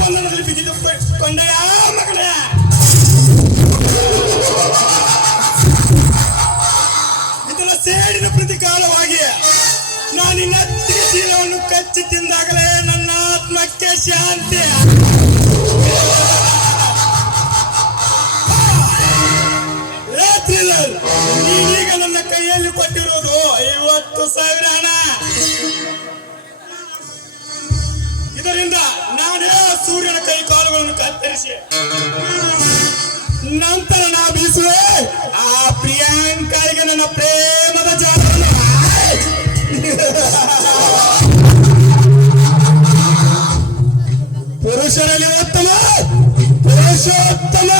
ಬಂಧನದಲ್ಲಿ ಬಿಗಿದುಕೊಂಡೆಯ ಮಗನೇ. ಇದರ ಸೇಡಿನ ಪ್ರತಿಕಾರವಾಗಿ ನಾನು ನಿನ್ನ ಚೀಲವನ್ನು ಕಚ್ಚಿ ತಿಂದಾಗಲೇ ನನ್ನ ಆತ್ಮಕ್ಕೆ ಶಾಂತಿ. ನೀನೀಗ ನನ್ನ ಕೈಯಲ್ಲಿ ಕೊಟ್ಟಿರುವುದು 50,000 ಹಣ. ಇದರಿಂದ ನಾನೇ ಸೂರ್ಯನ ಕೈ ಕಾಲುಗಳನ್ನು ಕತ್ತರಿಸಿ ನಂತರ ನಾ ಬೀಸುವೆ ಆ ಪ್ರಿಯಾಂಕಾಳಿಗೆ ನನ್ನ ಪ್ರೇಮದ ಜ್ವಾಲವನ್ನು. ಪುರುಷರಲ್ಲಿ ಉತ್ತಮ ಪುರುಷೋತ್ತಮ,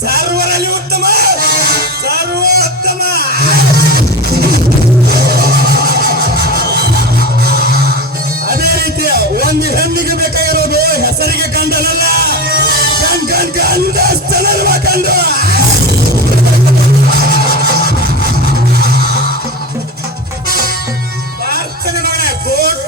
ಸರ್ವರಲ್ಲಿ ಉತ್ತಮ ಸರ್ವೋತ್ತಮ. ಅದೇ ರೀತಿಯ ಒಂದು ಹೆಣ್ಣಿಗೆ ಬೇಕಾಗಿರೋದು ಹೆಸರಿಗೆ ಗಂಡನಲ್ಲ, ಗಂಡಸ್ತನಲ್ವ ಕಂಡು. ಪ್ರಾರ್ಥನೆ ಮಾಡ ಗೋಟ್